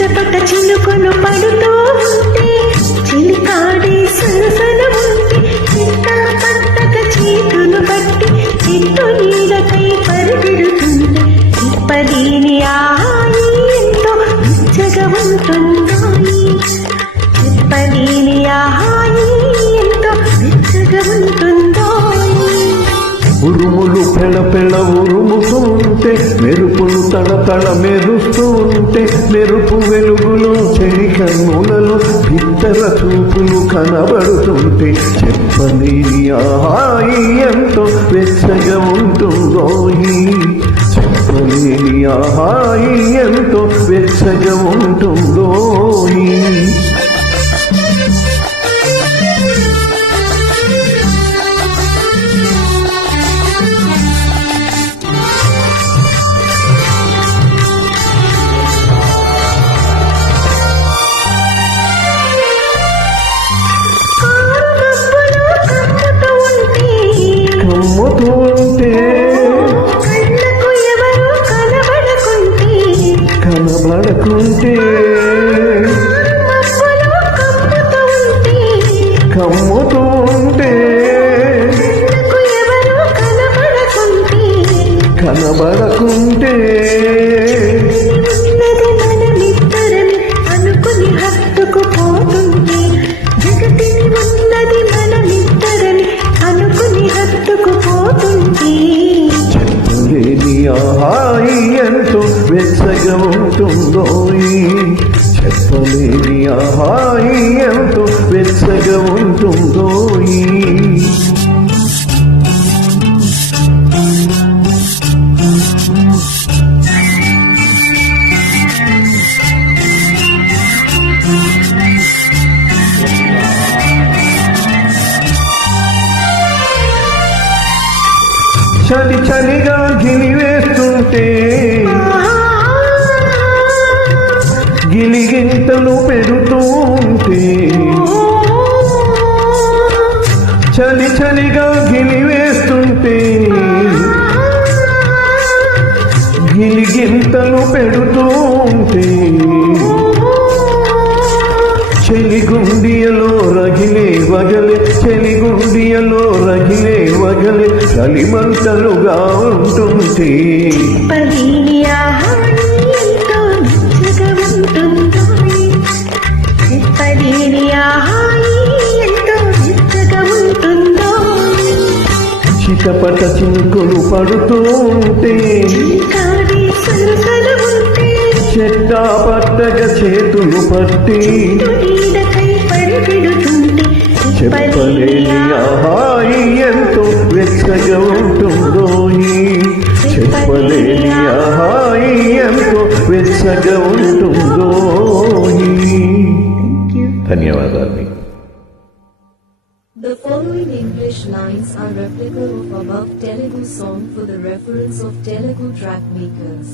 చిటపట చినుకులు పడుతూ ఉంటే చిలికాడే సరసన ఉంటే చిట్టా పట్టక చేతులు పట్టి చిట్టు నీడకై పరిగెడుతుంటే ఇప్పదీని ఆహాయి ఎంతో వెచ్చగా ఉంటుందోయి ఇప్పదీని ఆహాయి ఎంతో వెచ్చగా ఉంటుందోయి ఉరుములు పెళ పెళ ఉరుముతుంటే మెరుపులు తళతళ మెరుస్తూ ఉంటే మెరుపు వెలుగులో చెడి కన్నులలో బిత్తర చూపులు కనబడుతుంటే చెప్పలేని ఆహాయి ఎంతో వెచ్చగా ఉంటుందోయి చెప్పలేని ఆహాయి ఎంతో వెచ్చగా ఉంటుందోయి కమ్ముతుంటే కనబడకుంటే కమ్ముతుంటే కనబడకుంటే అనుకుని హత్తుకుపోతుంది జగతిని ఉన్నది మనమిద్దరని అనుకుని హత్తుకుపోతుంది చెప్పలేని ఆహాయి ఎంతో వెచ్చగా ఉంటుందోయి చెప్పలేని ఆహాయి ఎంతో వెచ్చగా ఉంటుందోయి చలి చలిగా గిలివేస్తుంటే గిలిగింతలు పెడుతూ ఉంటే చలి చలిగా గిలివేస్తుంటే గిలిగింతలు పెడుతూ ఉంటే చెలిగుండియలో రగిలే వగలే చెలిగుండియలో రగిలే వగలే చలిమంటలుగా ఉంటుంటే పదిని ఆహాయి ఎంతో వెచ్చగా ఉంటుందోయ్ పదిని ఆహాయి ఎంతో వెచ్చగా ఉంటుందోయ్ చిటపట చినుకులు పడుతూ ఉంటే చిలికాడే సరసన ఉంటే చెట్టా పట్టక చేతులు పట్టి నీడకై పరిగెడుతుంటే చెప్పలేని ఆహాయి ఎంతో వెచ్చగా ఉంటుందోయి చెప్పలేని ఆహాయి ఎంతో వెచ్చగా ఉంటుందోయి ధన్యవాదాలు. The following English lines are replica of above Telugu song for the reference of Telugu track makers.